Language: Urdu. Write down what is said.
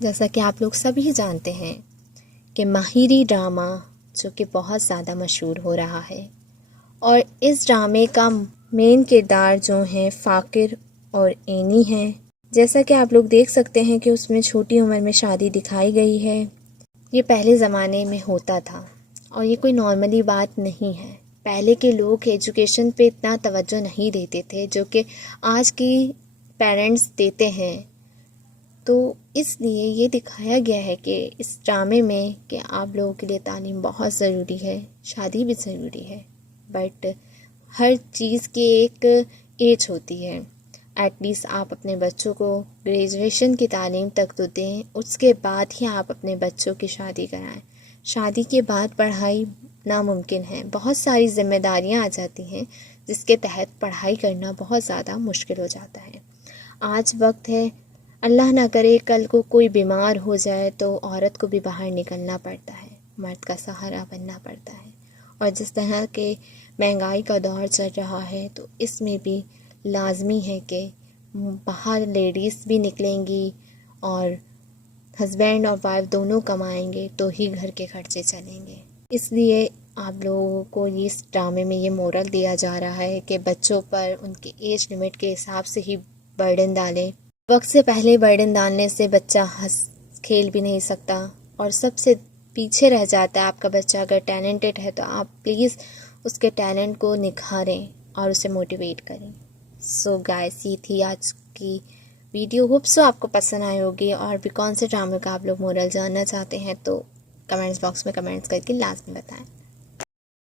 جیسا کہ آپ لوگ سبھی جانتے ہیں کہ ماہری ڈرامہ جو کہ بہت زیادہ مشہور ہو رہا ہے، اور اس ڈرامے کا مین کردار جو ہیں فاقر اور اینی ہیں. جیسا کہ آپ لوگ دیکھ سکتے ہیں کہ اس میں چھوٹی عمر میں شادی دکھائی گئی ہے. یہ پہلے زمانے میں ہوتا تھا اور یہ کوئی نارملی بات نہیں ہے. پہلے کے لوگ ایجوکیشن پہ اتنا توجہ نہیں دیتے تھے جو کہ آج کی پیرنٹس دیتے ہیں. تو اس لیے یہ دکھایا گیا ہے کہ اس ڈرامے میں کہ آپ لوگوں کے لیے تعلیم بہت ضروری ہے، شادی بھی ضروری ہے، بٹ ہر چیز کی ایک ایج ہوتی ہے. ایٹ لیسٹ آپ اپنے بچوں کو گریجویشن کی تعلیم تک تو دیں، اس کے بعد ہی آپ اپنے بچوں کی شادی کرائیں. شادی کے بعد پڑھائی ناممکن ہے. بہت ساری ذمہ داریاں آ جاتی ہیں جس کے تحت پڑھائی کرنا بہت زیادہ مشکل ہو جاتا ہے. آج وقت ہے، اللہ نہ کرے کل کو کوئی بیمار ہو جائے تو عورت کو بھی باہر نکلنا پڑتا ہے، مرد کا سہارا بننا پڑتا ہے. اور جس طرح کے مہنگائی کا دور چل رہا ہے تو اس میں بھی لازمی ہے کہ باہر لیڈیز بھی نکلیں گی اور ہسبینڈ اور وائف دونوں کمائیں گے تو ہی گھر کے خرچے چلیں گے. اس لیے آپ لوگوں کو اس ڈرامے میں یہ مورل دیا جا رہا ہے کہ بچوں پر ان کی ایج لمٹ کے حساب سے ہی برڈن ڈالیں. وقت سے پہلے برڈن ڈالنے سے بچہ ہنس کھیل بھی نہیں سکتا اور سب سے پیچھے رہ جاتا ہے. آپ کا بچہ اگر ٹیلنٹڈ ہے تو آپ پلیز اس کے ٹیلنٹ کو نکھاریں اور اسے موٹیویٹ کریں. سو گائس، یہ تھی آج کی ویڈیو. ہوپ سو آپ کو پسند آئی ہوگی، اور بھی کون سے ڈرامے کا آپ لوگ مورل جاننا چاہتے ہیں تو کمنٹس باکس میں کمنٹس کر کے لازمی بتائیں.